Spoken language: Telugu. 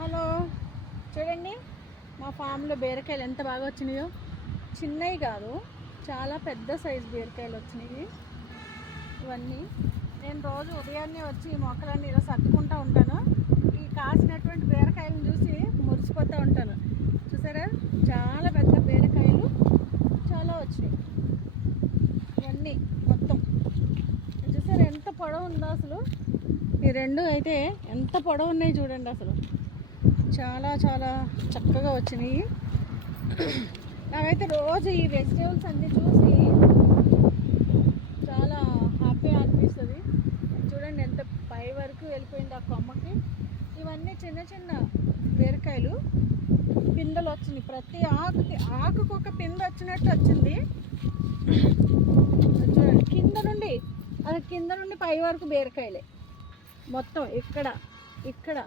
హలో, చూడండి మా ఫామ్లో బీరకాయలు ఎంత బాగా వచ్చినాయో. చిన్నవి కాదు, చాలా పెద్ద సైజు బీరకాయలు వచ్చినాయి. ఇవన్నీ నేను రోజు ఉదయాన్నే వచ్చి ఈ మొక్కలన్నీ ఇలా సర్దుకుంటూ ఉంటాను. ఈ కాసినటువంటి బీరకాయలను చూసి మురిసిపోతూ ఉంటాను. చూసారా, చాలా పెద్ద బీరకాయలు చాలా వచ్చినాయి. ఇవన్నీ మొత్తం చూసారా ఎంత పొడవు ఉందో అసలు. ఈ రెండు అయితే ఎంత పొడవు ఉన్నాయి చూడండి. అసలు చాలా చాలా చక్కగా వచ్చినాయి. నాకైతే రోజు ఈ వెజిటేబుల్స్ అన్నీ చూసి చాలా హ్యాపీ అనిపిస్తుంది. చూడండి ఎంత పై వరకు వెళ్ళిపోయింది ఆ కొమ్మకి. ఇవన్నీ చిన్న చిన్న బీరకాయలు పిందెలు వచ్చినాయి. ప్రతి ఆకుకు ఒక పిందె వచ్చినట్టు వచ్చింది. చూడండి కింద నుండి పై వరకు బీరకాయలే మొత్తం. ఇక్కడ